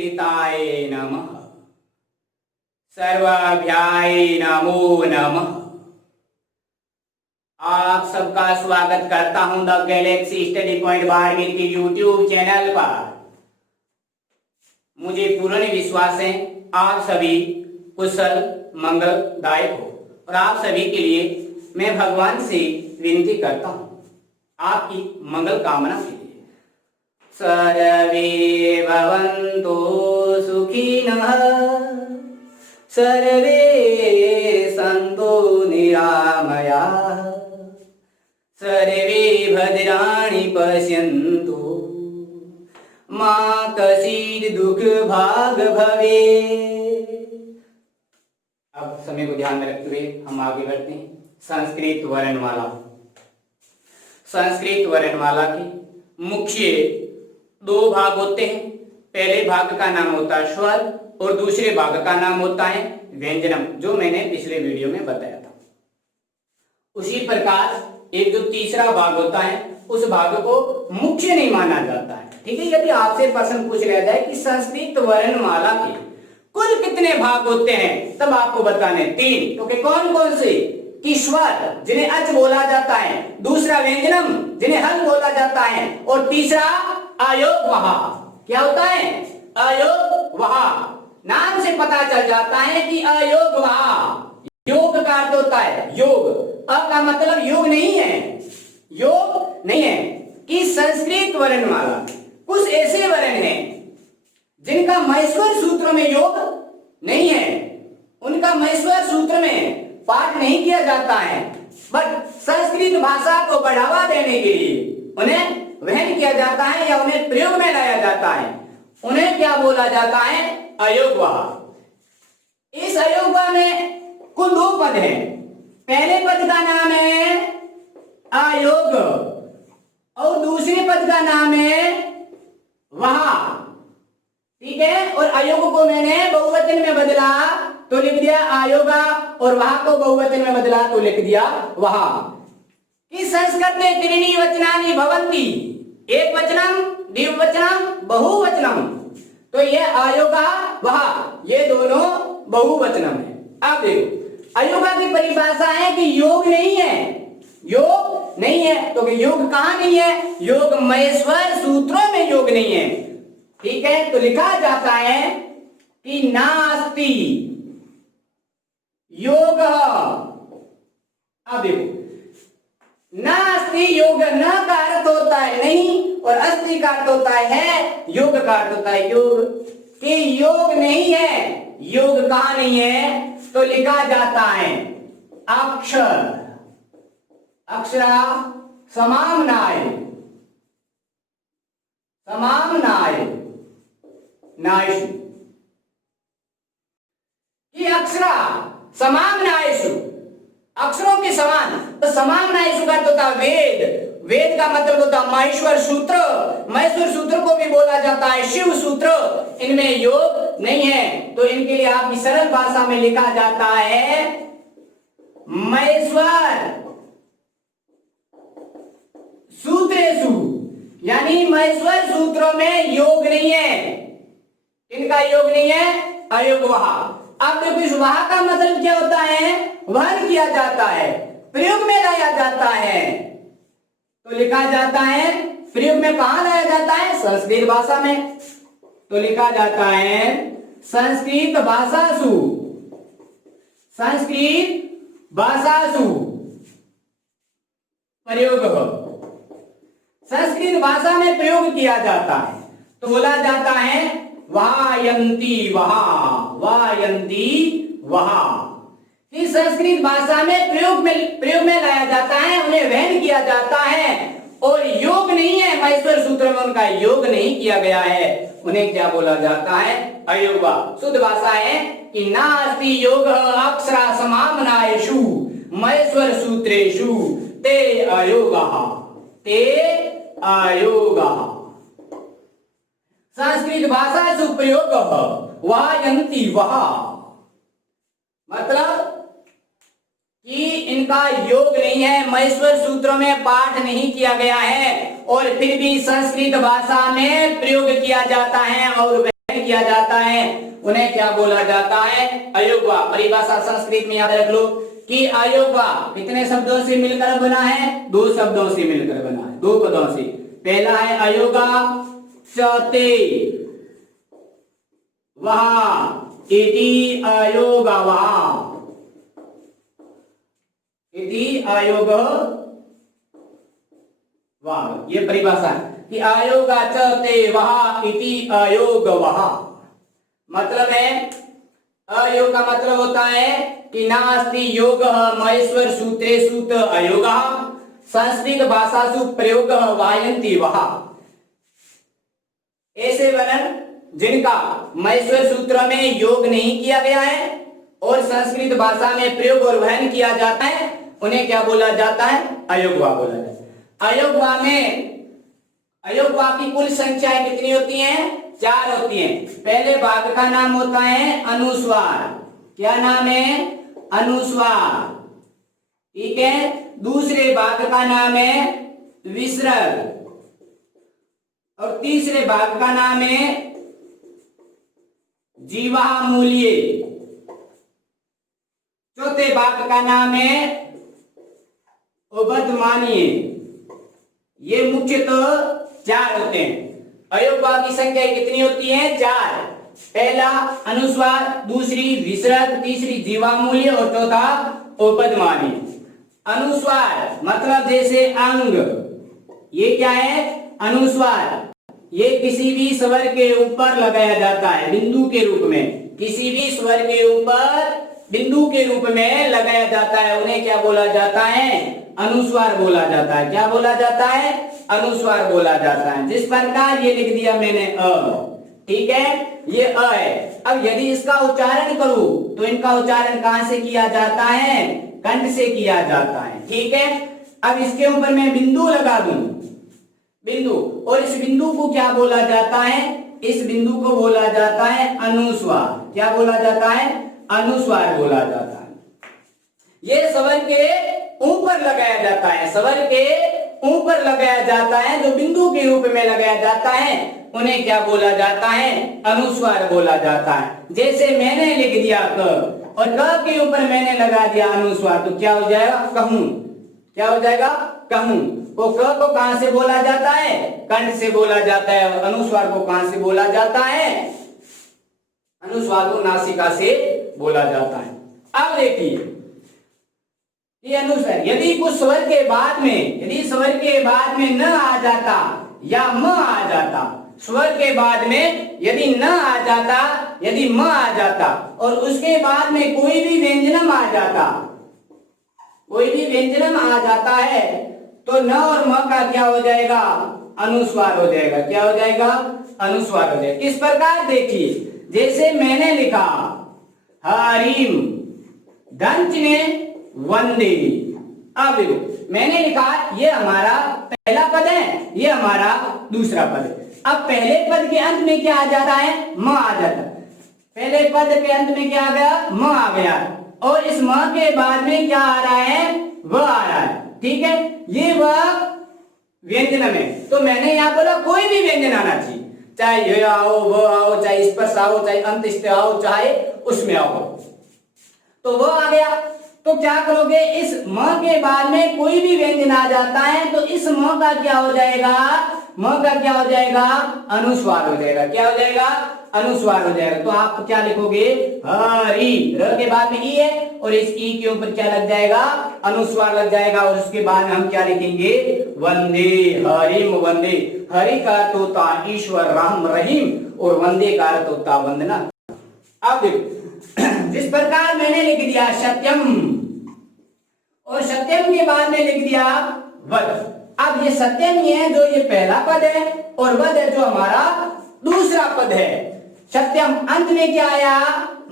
सर्वाधिकृताय नमः। सर्वाभ्याय नमो नमः। आप सबका स्वागत करता हूं द गैलेक्सी स्टडी पॉइंट बारहवीं के यूट्यूब चैनल पर। मुझे पूर्ण विश्वास है आप सभी कुशल मंगलदायक हो और आप सभी के लिए मैं भगवान से विनती करता हूं आपकी मंगल कामना के लिए। सर्वे भवन्तु सुखिनः, सर्वे सन्तु निरामयाः, सर्वे भद्राणि पश्यन्तु मा कश्चित् दुःखभाग् भवेत्। अब समय को ध्यान में रखते हुए हम आगे बढ़ते हैं। संस्कृत वर्णमाला। संस्कृत वर्णमाला के मुख्य दो भाग होते हैं। पहले भाग का नाम होता है स्वर और दूसरे भाग का नाम होता है व्यंजनम, जो मैंने पिछले वीडियो में बताया था। उसी प्रकार एक जो तीसरा भाग होता है उस भाग को मुख्य नहीं माना जाता है। ठीक है, यदि आपसे प्रश्न पूछ लिया जाए कि संस्कृत वर्णमाला के कुल कितने भाग होते हैं, तब आपको बताने 3। क्योंकि कौन कौन से? कि स्वर जिन्हें अच बोला जाता है, दूसरा व्यंजनम जिन्हें हल बोला जाता है, और तीसरा अयोग वहा। क्या होता है? अयोग वहा। नाम से पता चल जाता है कि अयोग वहा योग का अर्थ होता है योग। अ का मतलब योग नहीं है, योग नहीं है। कि संस्कृत वर्णमाला कुछ ऐसे वर्ण हैं जिनका महेश्वर सूत्र में योग नहीं है, उनका महेश्वर सूत्र में पाठ नहीं किया जाता है, बट संस्कृत भाषा को बढ़ावा देने के लिए उन्हें वहन किया जाता है या उन्हें प्रयोग में लाया जाता है। उन्हें क्या बोला जाता है? अयोगवा। इस अयोगवा में कुल 2 पद हैं। पहले पद का नाम है अयोग और दूसरे पद का नाम है वहा। ठीक है, और अयोग को मैंने बहुवचन में बदला तो लिख दिया आयोगा, और वहा को बहुवचन में बदला तो लिख दिया वहा। कि संस्कृते त्रीणि वचनानि भवन्ति, एक वचनम, द्विवचनम, बहुवचनम। तो ये आयोगा वहा ये दोनों बहुवचनम है। अब देखो अयोगा की परिभाषा है कि योग नहीं है, योग नहीं है। तो योग कहां नहीं है? योग महेश्वर सूत्रों में योग नहीं है। ठीक है, तो लिखा जाता है कि नास्ति योग। अब देखो नास्ति योग, न का अर्थ होता है नहीं और अस्ति का अर्थ होता है योग का अर्थ होता है योग। कि योग नहीं है, योग कहां नहीं है? तो लिखा जाता है अक्षर, अक्षरा समाम्नाय, समाम्नाय नायसु। कि अक्षरा समाम्नायसु, अक्षरों के समान। तो समाम्नायसु का तो था वेद, वेद का मतलब होता है महेश्वर सूत्र। महेश्वर सूत्र को भी बोला जाता है शिव सूत्र। इनमें योग नहीं है, तो इनके लिए आपकी सरल भाषा में लिखा जाता है महेश्वर सूत्रेषु, यानी महेश्वर सूत्रों में योग नहीं है। इनका योग नहीं है, अयोग वहा। अब देखो इस वहा का मतलब क्या होता है? वहन किया जाता है, प्रयोग में लाया जाता है। तो लिखा जाता है प्रयोग में कहां लाया जाता है? संस्कृत भाषा में। तो लिखा जाता है संस्कृत भाषासु, संस्कृत भाषासु प्रयोग। संस्कृत भाषा में प्रयोग किया जाता है तो बोला जाता है वायंती वहा, वायंती वहा। इस संस्कृत भाषा में प्रयोग में लाया जाता है, उन्हें वहन किया जाता है और योग नहीं है, महेश्वर सूत्र में उनका योग नहीं किया गया है। उन्हें क्या बोला जाता है? अयोगवा। शुद्ध भाषा है कि नास्ति योग अक्षरा समाम्नायेषु महेश्वर सूत्रेषु ते अयोगः, ते अयोगः। संस्कृत भाषा सुप्रयोग वायंती वहा, मतलब कि इनका योग नहीं है, महेश्वर सूत्रों में पाठ नहीं किया गया है और फिर भी संस्कृत भाषा में प्रयोग किया जाता है और किया जाता है उन्हें क्या बोला जाता है? अयोगवा। परिभाषा संस्कृत में याद रख लो कि अयोगवा कितने शब्दों से मिलकर बना है? दो शब्दों से मिलकर बना है, दो पदों से। पहला है अयोगा चते वहा इति अयोगवा, इति अयोग वाह, ये परिभाषा है कि अयोगा चते वहा इति अयोग वहा। मतलब है अयोग का मतलब होता है कि नास्ति योग महेश्वर सूत्रे सूत अयोग संस्कृत भाषासु प्रयोग वायंती वहा। ऐसे वर्णन जिनका महेश्वर सूत्र में योग नहीं किया गया है और संस्कृत भाषा में प्रयोग और वहन किया जाता है उन्हें क्या बोला जाता है? अयोगवा बोला जाता है। अयोगवा में अयोगवा की कुल संख्याएं कितनी होती हैं? 4 होती हैं। पहले भाग का नाम होता है अनुस्वार। क्या नाम है? अनुस्वार। ठीक है। दूसरे भाग का नाम है विसर्ग और तीसरे भाग का नाम है जीवा मूल्य। चौथे भाग का नाम है उपदमानीय। ये मुख्यतः 4 होते हैं। अयोगवा की संख्या कितनी होती है? 4। पहला अनुस्वार, दूसरी विसर्ग, तीसरी जीवामूल्य और चौथा उपदमानीय। अनुस्वार मतलब जैसे अंग, ये क्या है? अनुस्वार। ये किसी भी स्वर के ऊपर लगाया जाता है बिंदु के रूप में, किसी भी स्वर के ऊपर बिंदु के रूप में लगाया जाता है, उन्हें क्या बोला जाता है? अनुस्वार बोला जाता है। क्या बोला जाता है? अनुस्वार बोला जाता है। जिस प्रकार ये लिख दिया मैंने अ, ठीक है, ये अ है। अब यदि इसका उच्चारण करूं तो इनका उच्चारण कहां से किया जाता है? कंठ से किया जाता है। ठीक है। अब इसके ऊपर मैं बिंदु लगा दूं, बिंदु, और इस बिंदु को क्या बोला जाता है? इस बिंदु को बोला जाता है अनुस्वार। क्या बोला जाता है? अनुस्वार बोला जाता है। ये स्वर के ऊपर लगाया जाता है, स्वर के ऊपर लगाया जाता है, जो बिंदु के रूप में लगाया जाता है उन्हें क्या बोला जाता है? अनुस्वार बोला जाता है। जैसे मैंने लिख दिया क और क के ऊपर मैंने लगा दिया अनुस्वार, तो क्या हो जाएगा? कहूं। क्या हो जाएगा? कहूं। तो क को कहां से बोला जाता है? कंठ से बोला जाता है। और अनुस्वार को कहां से बोला जाता है? अनुस्वार को नासिका से बोला जाता है। अब देखिए ये अनुस्वार, यदि कुछ स्वर के बाद में, यदि स्वर के बाद में न आ जाता या म आ जाता, स्वर के बाद में यदि न आ जाता, यदि म आ जाता और उसके बाद में कोई भी व्यंजनम आ जाता, कोई भी व्यंजनम आ जाता है तो न और म का क्या हो जाएगा? अनुस्वार हो जाएगा। क्या हो जाएगा? अनुस्वार हो जाएगा। किस प्रकार? देखिए, जैसे मैंने लिखा हरिम दंत ने वंदे। अब देखो मैंने लिखा ये हमारा पहला पद है, ये हमारा दूसरा पद है। अब पहले पद के अंत में क्या आ जाता है? म आ जाता है। पहले पद के अंत में क्या आ गया? म आ गया। और इस म के बाद में क्या आ रहा है? व आ रहा है। ठीक है। ये व व्यंजन में, तो मैंने यहाँ बोला कोई भी व्यंजन आना चाहिए, चाहे ये आओ, वो आओ, चाहे स्पर्श आओ, चाहे अंत आओ, चाहे उसमें आओ, तो वो आ गया। तो क्या करोगे? इस म के बाद में कोई भी व्यंजन आ जाता है तो इस म का क्या हो जाएगा? म का क्या हो जाएगा? अनुस्वार हो जाएगा। क्या हो जाएगा? अनुस्वार हो जाएगा। तो आप क्या लिखोगे? हरि, र के बाद में ई है और इस ई के ऊपर क्या लग जाएगा? अनुस्वार लग जाएगा। और उसके बाद हम क्या लिखेंगे? वंदे, हरिम वंदे। हरि का अर्थ होता ईश्वर, राम रहीम, और वंदे का अर्थ होता वंदना। अब देखो जिस प्रकार मैंने लिख दिया सत्यम और सत्यम के बाद में लिख दिया वद। अब ये सत्यम ही है जो ये पहला पद है और वद है जो हमारा दूसरा पद है। सत्यम अंत में क्या आया?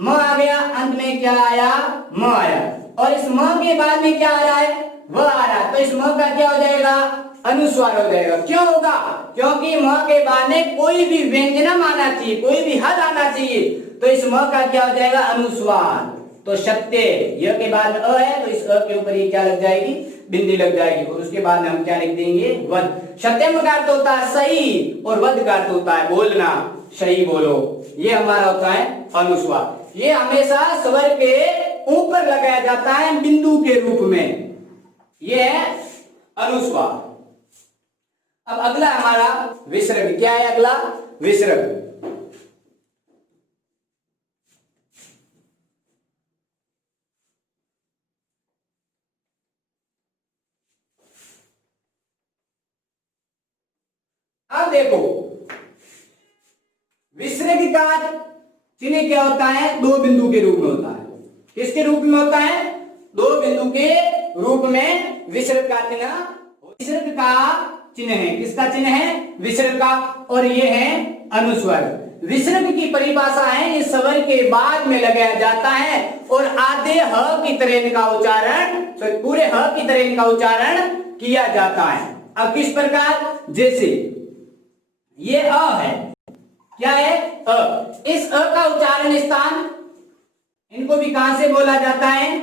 म आ गया। अंत में क्या आया? म आया। और इस म के बाद में क्या आ रहा है? व आ रहा है। तो इस म का क्या हो जाएगा? अनुस्वार हो जाएगा। क्यों होगा? क्योंकि म के बाद में कोई भी व्यंजनम आना चाहिए, कोई भी हद आना चाहिए, तो इस म का क्या हो जाएगा? अनुस्वार। तो सत्य, य के बाद में अ है तो इस अ के ऊपर ये क्या लग जाएगी? बिंदी लग जाएगी। और उसके बाद में हम क्या लिख देंगे? वद। सत्यम का अर्थ होता है सही और वद का अर्थ होता है बोलना, सही बोलो, ये हमारा होता है अनुस्वार। ये हमेशा स्वर के ऊपर लगाया जाता है बिंदु के रूप में, ये है अनुस्वार। अब अगला हमारा विसर्ग, क्या है अगला? विसर्ग। अब देखो विसर्ग का चिन्ह क्या होता है? दो बिंदु के रूप में होता है। किसके रूप में होता है? दो बिंदु के रूप में विसर्ग का चिन्ह, विसर्ग का चिन्ह है। किसका चिन्ह है? विसर्ग का। और ये है अनुस्वर। विसर्ग की परिभाषा है इस स्वर के बाद में लगाया जाता है और आधे ह की तरह इनका उच्चारण, पूरे ह की तरह इनका उच्चारण किया जाता है। अब किस प्रकार? जैसे ये अ है, क्या है? अ। इस अ का उच्चारण स्थान, इनको भी कहां से बोला जाता है?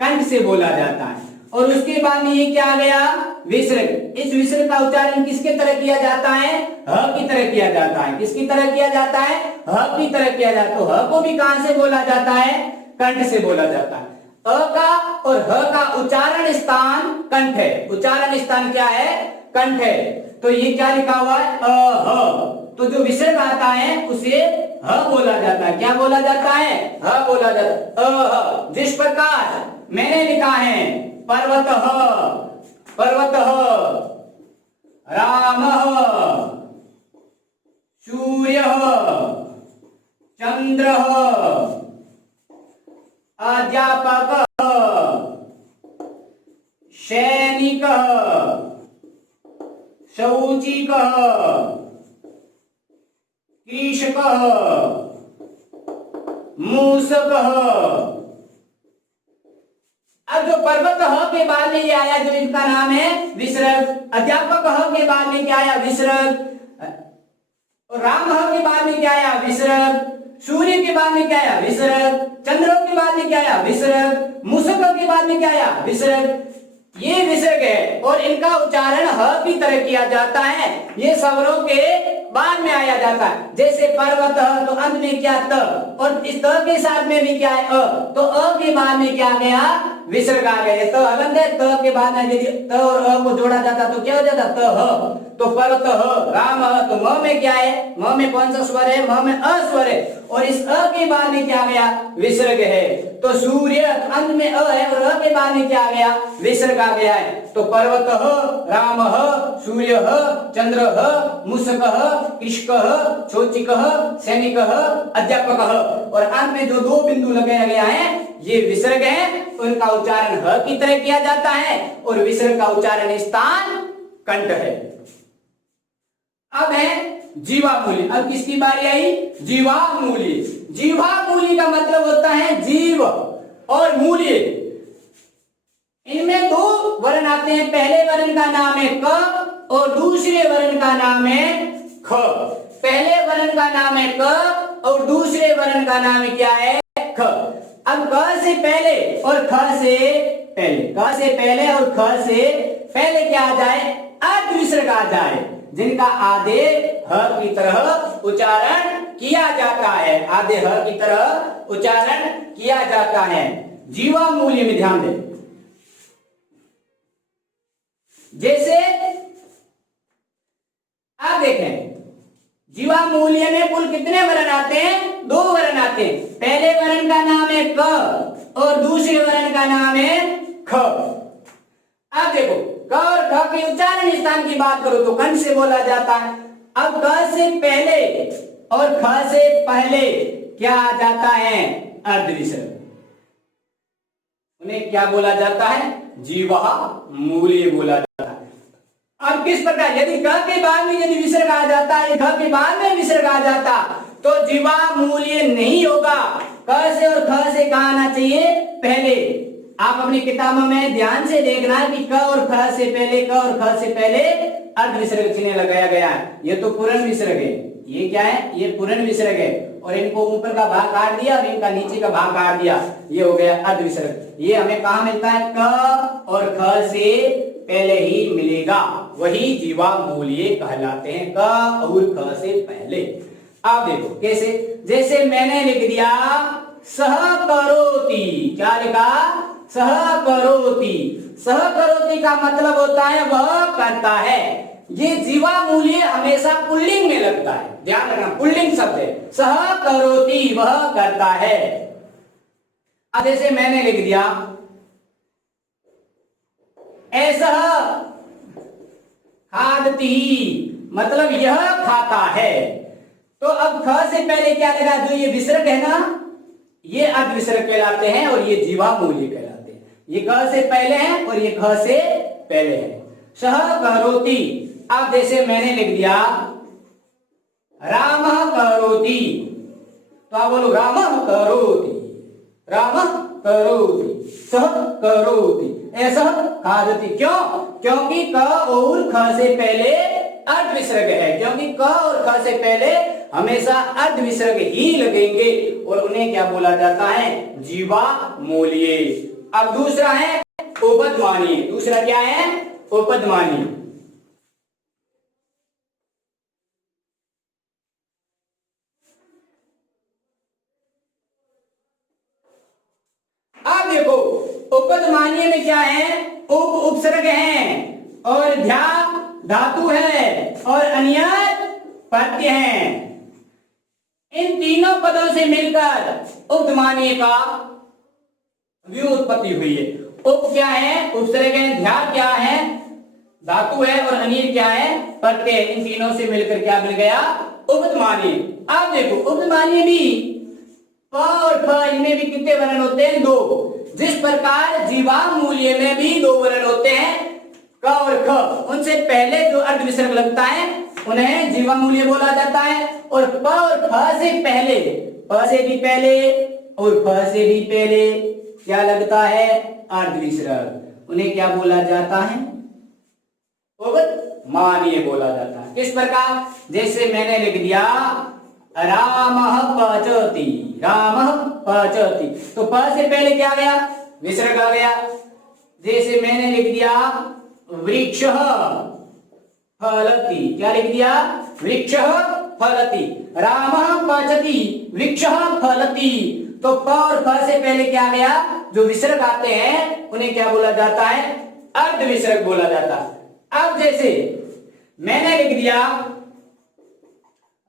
कंठ से बोला जाता है। और उसके बाद में ये क्या आ गया? विसर्ग। इस विसर्ग का उच्चारण किसके तरह किया जाता है? ह की तरह किया जाता है। किसकी तरह किया जाता है? ह की तरह किया जाता है। तो ह को भी कहां से बोला जाता है? कंठ से बोला जाता है। अ का और ह का उच्चारण स्थान कंठ है। उच्चारण स्थान क्या है? कंठ है। तो ये क्या लिखा हुआ है? अ ह। तो जो विसर्ग आता है उसे ह बोला जाता है। क्या बोला जाता है? ह बोला जाता है। अ। जिस प्रकार मैंने लिखा है पर्वतः, पर्वतः, रामः, सूर्यः, चंद्रः, अध्यापकः, सैनिकः, शौचिकः, कृषकः, मूषकः। अब जो पर्वत ह के बाद में ये आया, जो इनका नाम है विसर्ग। अध्यापक ह के बाद में क्या आया? विसर्ग। राम ह के बाद में क्या आया? विसर्ग। सूर्य के बाद में क्या आया? विसर्ग। चंद्र के बाद में क्या आया? विसर्ग। मूषक के बाद में क्या आया? विसर्ग। ये विसर्ग है और इनका उच्चारण ह की तरह किया जाता है। ये स्वरों के बाद में आया जाता है। जैसे पर्वत ह, तो अंत में क्या? त। और इस त के साथ में भी क्या है? अ। तो अ के बाद में क्या आ गया? विसर्ग आ गया। तो हलंत है। त के बाद में यदि त और अ को जोड़ा जाता तो क्या हो जाता? त ह। तो पर्वत ह, राम ह। तो म में क्या है? म में कौन सा स्वर है? म में अ स्वर है। और इस अ के बाद में क्या आ गया? विसर्ग है। तो सूर्य, अंत में अ है और अ के बाद में क्या आ गया? विसर्ग आ गया है। तो पर्वत ह, राम ह, सूर्य ह, चंद्र ह, मूषक ह, कृषक ह, शोचिक ह, सैनिक ह, अध्यापक ह। और अंत में जो दो बिंदु लगाया गया है ये विसर्ग है। उनका उच्चारण ह की तरह किया जाता है और विसर्ग का उच्चारण स्थान कंठ है। अब है जीवामूली। अब किसकी बारी आई? जीवामूली। जीवामूली का मतलब होता है जीव और मूल्य। इनमें दो वर्ण आते हैं। पहले वर्ण का नाम है क और दूसरे वर्ण का नाम है ख। पहले वर्ण का नाम है क और दूसरे वर्ण का नाम क्या है? ख। अब क से पहले और ख से पहले, क से पहले और ख से पहले क्या आ जाए? अर्ध विसर्ग आ जाए, जिनका आधे ह की तरह उच्चारण किया जाता है। आधे ह की तरह उच्चारण किया जाता है। जीवामूल्य में ध्यान दें। जैसे आप देखें जीवामूल्य में कुल कितने वर्ण आते हैं? दो वर्ण आते हैं। पहले वर्ण का नाम है क और दूसरे वर्ण का नाम है ख। अब देखो क और ख के उच्चारण स्थान की बात करो तो कंठ से बोला जाता है। अब क से पहले और ख से पहले क्या आ जाता है? अर्ध विसर्ग। उन्हें क्या बोला जाता है? जीवामूल्य बोला जाता है। अब किस प्रकार यदि क के बाद में यदि विसर्ग आ जाता है, ख के बाद में विसर्ग आ जाता तो जीवामूल्य नहीं होगा। क से और ख से कहा आना चाहिए? पहले। आप अपनी किताबों में ध्यान से देखना कि क और ख से पहले, क और ख से पहले अर्ध विसर्ग चिन्ह लगाया गया है। ये तो पूर्ण विसर्ग है। ये क्या है? ये पूर्ण विसर्ग है। और इनको ऊपर का भाग काट दिया और इनका नीचे का भाग काट दिया, ये हो गया अर्ध विसर्ग। ये हमें कहां मिलता है? क और ख से पहले ही मिलेगा, वही जीवामूल्य कहलाते हैं। क और ख से पहले। आप देखो कैसे, जैसे मैंने लिख दिया सहकरोति, क्या लिखा, सहकरोति। सहकरोति का मतलब होता है वह करता है। ये जीवा मूल्य हमेशा पुल्लिंग में लगता है, ध्यान रखना, पुल्लिंग शब्द है। सहकरोति वह करता है। अब जैसे मैंने लिख दिया ऐसा खादती, मतलब यह खाता है। तो अब ख से पहले क्या लगा, जो ये विसर्ग है ना, ये अर्ध विसर्ग कहलाते हैं और ये जीवा मूल्य कहलाते हैं। ये क से पहले है और ये ख से पहले है। सहकरोति। अब जैसे मैंने लिख दिया रामः करोति, तो आप बोलो रामः करोति, रामः करोति, सह करोति, ऐसा खादति। क्यों? क्योंकि क और ख से पहले अर्ध विसर्ग है, क्योंकि क और ख से पहले हमेशा अर्ध विसर्ग ही लगेंगे और उन्हें क्या बोला जाता है, जीवा मूल्य। अब दूसरा है उपदमानीय। दूसरा क्या है, उपदमानीय। आप देखो उपदमानीय में क्या है, उपसर्ग है और ध्या धातु है और अन्यत प्रत्यय है। इन तीनों पदों से मिलकर उपदमानीय का व्युत्पत्ति हुई है। उप क्या है, उपसर्ग है, ध्या क्या है, धातु है और अनिल क्या है, प्रत्यय। इन तीनों से मिलकर क्या बन गया, उपदमानीय। आप देखो उपदमानीय भी प और फ, इनमें भी कितने वर्ण होते हैं, दो। जिस प्रकार जीवा मूल्य में भी दो वर्ण होते हैं, क और ख, उनसे पहले जो अर्ध विसर्ग लगता है उन्हें जीवा मूल्य बोला जाता है। और प और फ से पहले, प से भी पहले और फ से भी पहले क्या लगता है, अर्ध विसर्ग, उन्हें क्या बोला जाता है, उपदमानीय बोला जाता है। किस प्रकार, जैसे मैंने लिख दिया रामः पचति, रामः पचति, तो प से पहले क्या आ गया, विसर्ग आ गया। जैसे मैंने लिख दिया वृक्षः फलति, क्या लिख दिया, वृक्षः फलति, रामः पचति, वृक्षः फलति, तो प और फ से पहले क्या आ गया, जो विसर्ग आते हैं उन्हें क्या बोला जाता है, अर्ध विसर्ग बोला जाता है। अब जैसे मैंने लिख दिया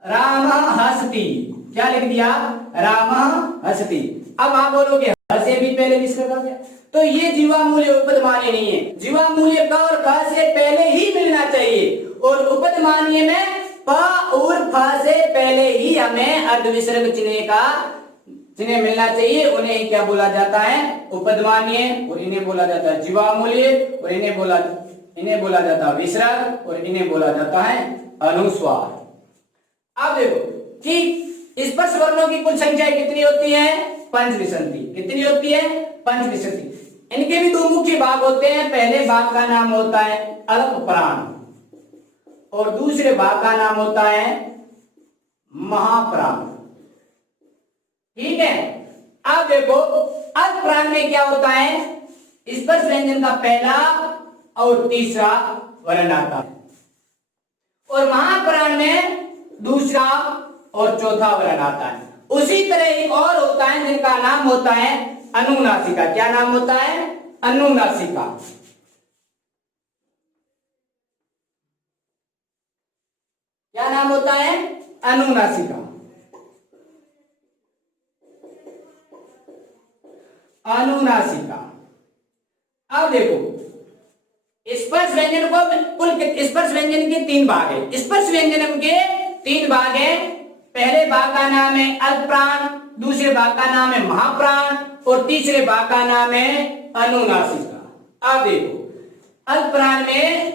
रामः हसति, क्या लिख दिया, रामः हसति। अब आप बोलोगे ह से भी पहले विसर्ग आ गया, तो ये जीवा मूल्य उपदमानीय नहीं है। जीवा मूल्य क और ख से पहले ही मिलना चाहिए और उपदमानीय में प और फ से पहले ही हमें अर्ध विसर्ग चिन्ह मिलना चाहिए। उन्हें क्या बोला जाता है, उपदमानीय, और इन्हें बोला जाता है जीवा मूल्य, और इन्हें बोला जाता है विसर्ग, और इन्हें बोला जाता है अनुस्वार। अब देखो कि स्पर्श वर्णों की कुल संख्या कितनी होती है, पंचविंशति। कितनी होती है, पंचविंशति। इनके भी दो मुख्य भाग होते हैं। पहले भाग का नाम होता है अल्प प्राण और दूसरे भाग का नाम होता है महाप्राण। ठीक है। अब देखो अल्प प्राण में क्या होता है, स्पर्श व्यंजन का पहला और तीसरा वर्ण आता है और महाप्राण में दूसरा और चौथा वर्ण आता है। उसी तरह एक और होता है जिनका नाम होता है अनुनासिका। क्या नाम होता है, अनुनासिका। क्या नाम होता है, अनुनासिका। अनुनासिका। अब देखो स्पर्श व्यंजन को कुल स्पर्श व्यंजन के तीन भाग है। स्पर्श व्यंजन के तीन भाग है। पहले भाग का नाम है अल्प प्राण, दूसरे भाग का नाम है महाप्राण और तीसरे भाग का नाम है अनुनासिका। अब देखो अल्प प्राण में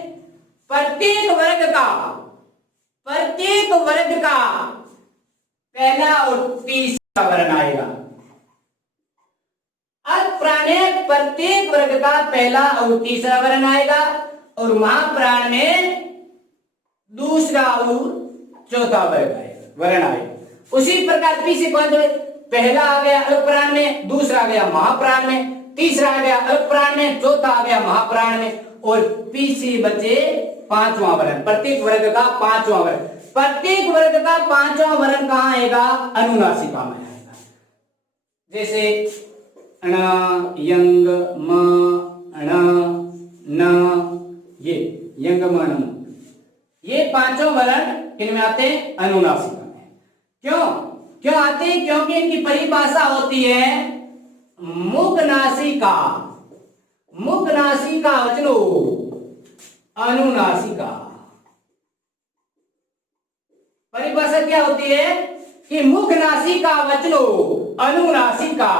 प्रत्येक वर्ग का पहला और तीसरा वर्ण आएगा। अल्प प्राण में प्रत्येक वर्ग का पहला और तीसरा वर्ण आएगा और महाप्राण में दूसरा और चौथा वर्ण आएगा। उसी प्रकार पीछे कौन से, पहला आ गया अल्प प्राण में, दूसरा आ गया महाप्राण में, तीसरा आ गया अल्प प्राण में, चौथा आ गया महाप्राण में और पीछे बचे पांचवा वर्ण, प्रत्येक वर्ग का पांचवा वर्ण, प्रत्येक वर्ग का पांचवा वर्ण कहाँ आएगा? अनुनासिका में आएगा। जैसे ण, यंग, म, ण, न, ये यंग, म, न, ये पांचों वर्ण किनमें आते हैं? अनुनासिका में। क्यों क्यों आते हैं? क्योंकि इनकी परिभाषा होती है मुख नासिका, मुख नासिका वचनो अनुनासिका। परिभाषा क्या होती है कि मुख नासिका वचनो अनुनासिका।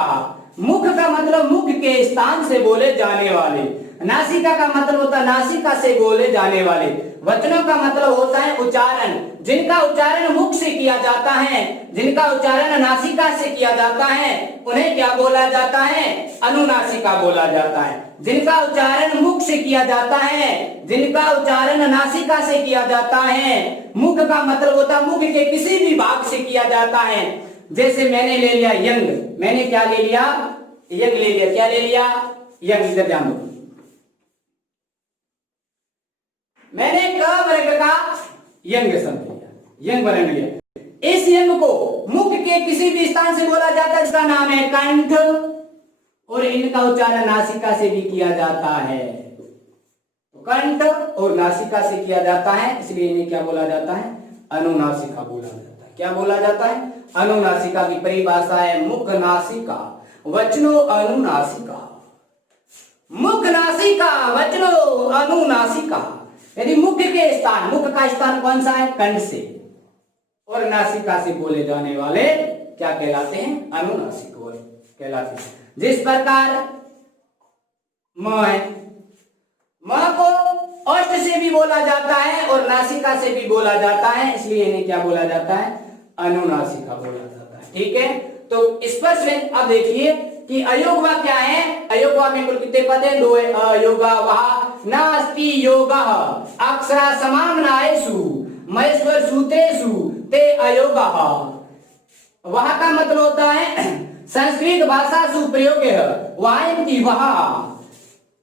मुख का मतलब मुख के स्थान से बोले जाने वाले, नासिका का मतलब होता है नासिका से बोले जाने वाले, वचनों का मतलब होता है उच्चारण, जिनका उच्चारण मुख से किया जाता है, जिनका उच्चारण नासिका से किया जाता है, उन्हें क्या बोला जाता है? अनुनासिका बोला जाता है। जिनका उच्चारण मुख से किया जाता है, जिनका उच्चारण नासिका से किया जाता है, मुख का मतलब होता है मुख के किसी भी भाग से किया जाता है। जैसे मैंने ले लिया यंग, मैंने क्या ले लिया? यंग ले लिया। क्या ले लिया? यंग। इधर ध्यान दो, मैंने क वर्ग का यंग शब्द लिया, यंग वर्ण लिया। इस यंग को मुख के किसी भी स्थान से बोला जाता है, इसका नाम है कंठ, और इनका उच्चारण नासिका से भी किया जाता है। कंठ और नासिका से किया जाता है, इसलिए इन्हें क्या बोला जाता है? अनुनासिका बोला जाता है। क्या बोला जाता है? अनुनासिका की परिभाषा है मुख नासिका वचनो अनुनासिका। मुख नासिका वचनो अनुनासिका। यदि मुख के स्थान, मुख का स्थान कौन सा है? कंठ से, और नासिका से बोले जाने वाले क्या कहलाते हैं? अनुनासिक कहलाते हैं। जिस प्रकार म है, म को ओष्ठ से भी बोला जाता है और नासिका से भी बोला जाता है, इसलिए इन्हें क्या बोला जाता है? अनुनासिका बोला जाता है। ठीक है, तो स्पष्ट है। अब देखिए कि अयोगवा क्या है? अयोगवा में कुल कितने पद हैं? 2 है। अयोगा वहा नास्ति योगः अक्षरा समाम्नायेषु महेश्वर सूत्रेषु ते अयोगः। वहा का मतलब होता है संस्कृत भाषा सुप्रयोग है, वायंती वहा।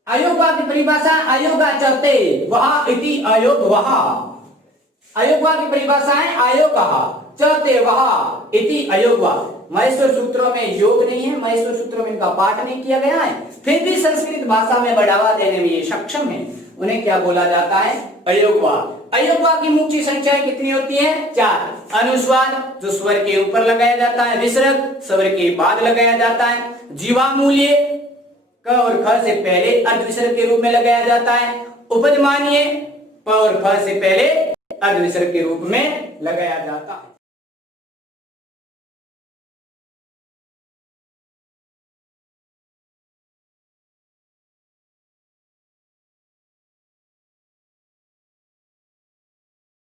अयोगवा की परिभाषा अयोगा चते वहा इति अयोग वहा। अयोगवा की परिभाषा है अयोगः चते वहा इति अयोगवा। महेश्वर सूत्रों में योग नहीं है, महेश्वर सूत्रों में इनका पाठ नहीं किया गया है, फिर भी संस्कृत भाषा में बढ़ावा देने में ये सक्षम है, उन्हें क्या बोला जाता है? अयोगवा। अयोगवा की मुख्य संख्याएं कितनी होती हैं? 4। अनुस्वार जो स्वर के ऊपर लगाया जाता है, विसर्ग स्वर के बाद लगाया जाता है, जीवामूल्य क और ख से पहले अर्धविसर्ग के रूप में लगाया जाता है, उपदमानीय प और फ से पहले अर्धविसर्ग के रूप में लगाया जाता है।